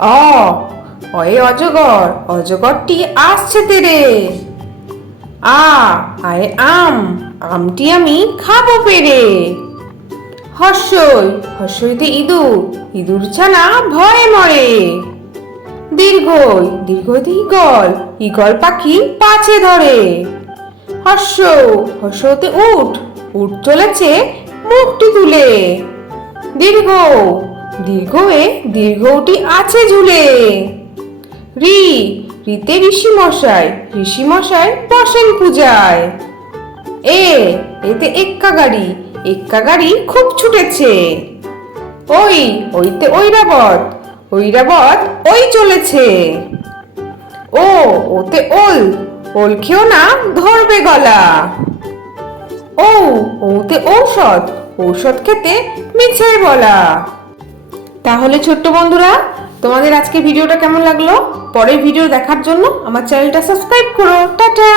অ অয়ে অজগর, অজগরটি আসছে তেরে। আয়ে আম, আমটি আমি খাবো পেরে। হর্ষই, হর্ষইতে ইঁদুর, ইঁদুর ছানা ভয়ে মরে। দীর্ঘই, দীর্ঘইতে ঈগল, ঈগল পাখি পাছে ধরে। হর্ষ, হর্ষতে উট, উট চলেছে মুখটি তুলে। দীর্ঘ, দীর্ঘয়ে দীর্ঘটি আছে ঝুলে। রি, রিতে ঋষি মশাই, ঋষি মশাই বসেন পূজায়। এতে এক্কা গাড়ি, এক্কা গাড়ি খুব ছুটেছে। ওইতে ঐরাবত, ঐরাবত ওই চলেছে। ওতে ওল, ওল খেও না ধরবে গলা। ওতে ঔষধ, ঔষধ খেতে মিছে বলা। তাহলে ছোট্ট বন্ধুরা, তোমাদের আজকে ভিডিওটা কেমন লাগলো? পরের ভিডিও দেখার জন্য আমার চ্যানেলটা সাবস্ক্রাইব করো। টাটা।